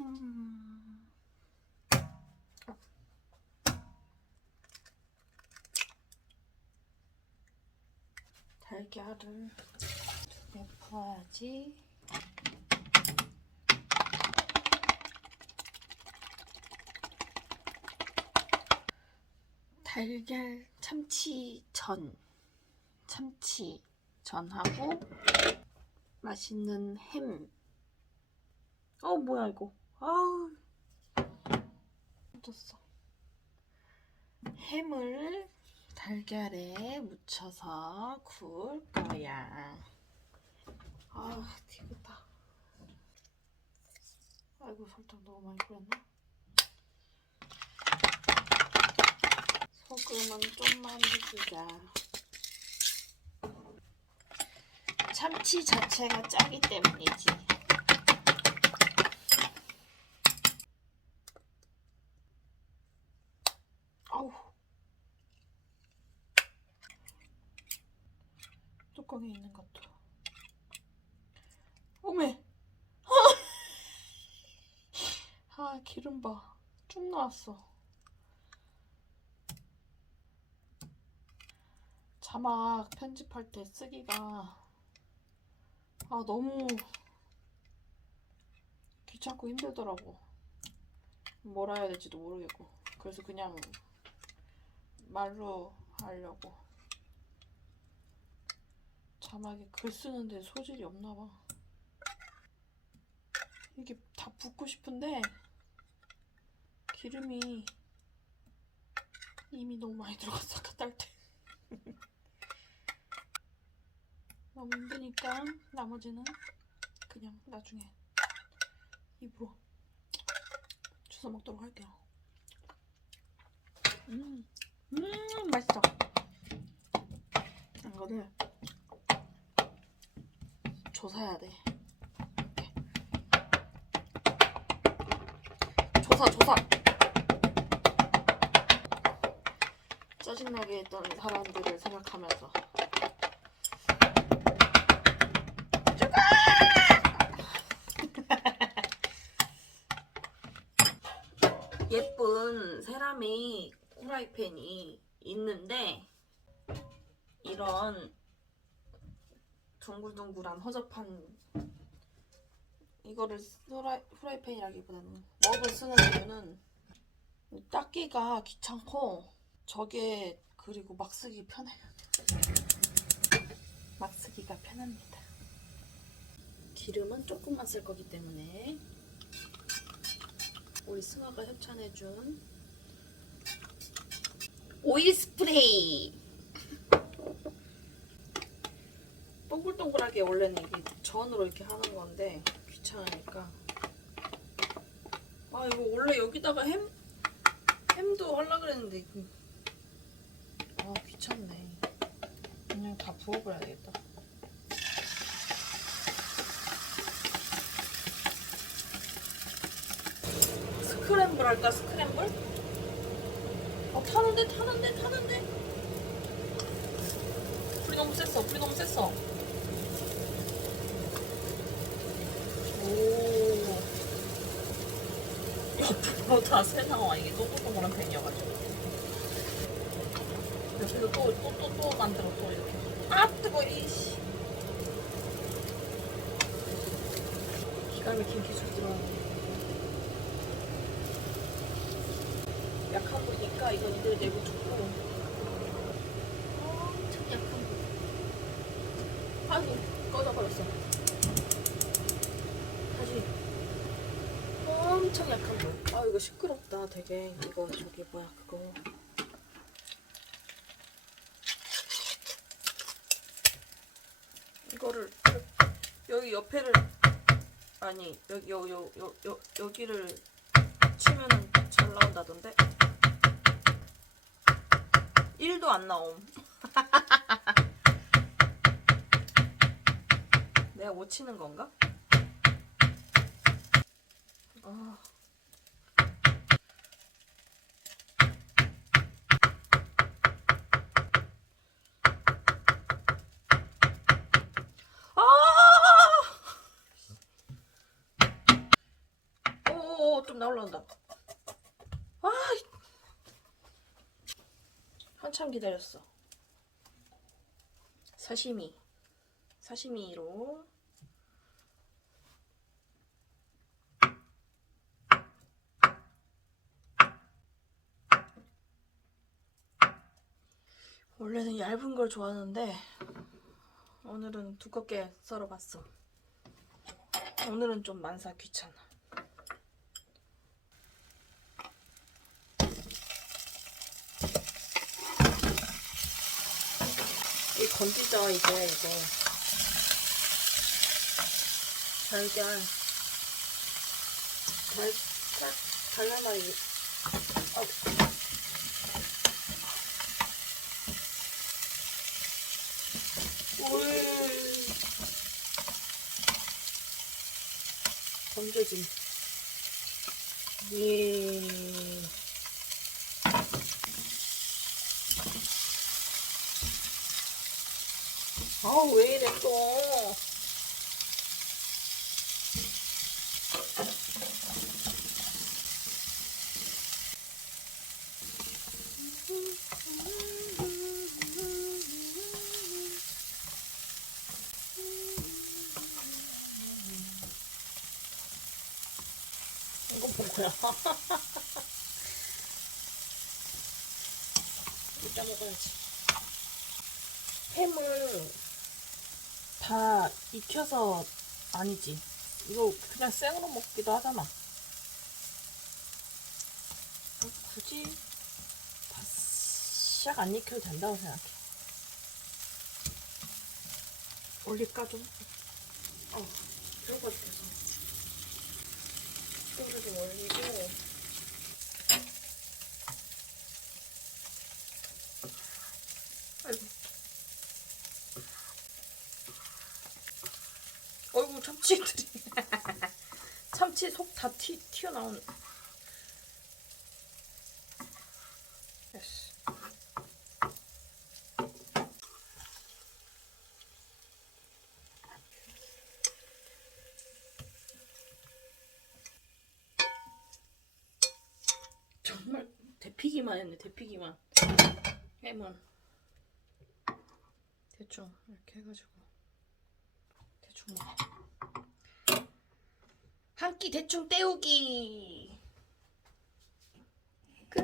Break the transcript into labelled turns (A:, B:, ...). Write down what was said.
A: 음. 달걀을 두개 풀어야지. 달걀 참치 전. 참치 전하고 맛있는 햄. 어 뭐야 이거. 아우. 묻었어. 햄을 달걀에 묻혀서 구울 거야. 아, 티겠다. 아이고, 설탕 너무 많이 뿌렸나? 소금은 좀만 해주자. 참치 자체가 짜기 때문이지. 아우. 뚜껑에 있는 것도. 어메! 아, 기름 봐. 쭉 나왔어. 자막 편집할 때 쓰기가 아, 너무 귀찮고 힘들더라고. 뭐라 해야 될지도 모르겠고. 그래서 그냥 말로 하려고. 자막에 글 쓰는데 소질이 없나 봐. 이게 다 붓고 싶은데 기름이 이미 너무 많이 들어갔어 아까 딸 때. 너무 힘드니까 나머지는 그냥 나중에 입으로 주워 먹도록 할게요. 음, 음 맛있어. 이거를 조사해야 돼. 조사 조사. 짜증나게 했던 사람들을 생각하면서. 예쁜 세라믹 후라이팬이 있는데 이런 둥글둥글한 허접한 이거를 후라이, 후라이팬이라기보다는 먹을 쓰는 이유는 닦기가 귀찮고 저게 그리고 막 쓰기 편해요. 막 쓰기가 편합니다. 기름은 조금만 쓸 거기 때문에 우리 승아가 협찬해준 오일 스프레이 동글동글하게 원래는 이게 전으로 이렇게 하는 건데 귀찮으니까. 아 이거 원래 여기다가 햄 햄도 하려 그랬는데 아 귀찮네. 그냥 다 부어버려야 되겠다. 스크램블 할까 스크램블? 어 타는데 타는데 타는데? 불이 너무 셌어 불이 너무 셌어 오 옆으로 다 새 나와 이게 동글동글한 팬이어가지고. 옆에서 또 또 또 또 만들어. 또 이렇게. 아 뜨거 이씨. 기가 막힌 기술 들어가네 약한 불이니까 이건 이대로 내고 두고. 엄청 약한 불 아이고 꺼져버렸어 다시 엄청 약한 불 아 이거 시끄럽다 되게. 이거 저기 뭐야 그거. 이거를 여기 옆에를 아니 여기 요요요요 여기를 치면은 잘 나온다던데? 1도 안 나옴. 내가 못 치는 건가? 아. 아! 오, 오 좀 나올라온다 아 한참 기다렸어 사시미 사시미로 원래는 얇은 걸 좋아하는데 오늘은 두껍게 썰어봤어. 오늘은 좀 만사 귀찮아. 이 건지자 이제 이거 달걀 살짝 달걀말이 어. 울 건져짐 예. 아우 왜 이래 또 뭐야 이따 먹어야지. 햄을 다 익혀서 아니지. 이거 그냥 생으로 먹기도 하잖아. 어, 굳이 바싹 안 익혀도 된다고 생각해. 올릴까 좀? 어거돼 서 이거 좀 올리고. 아이고. 어이구 참치들이. 참치 속 다 튀어나오는 됐어 정말 데피기만 했네 데피기만. 햄은 대충 이렇게 해가지고. 대충. 한 끼 대충 때우기. 끝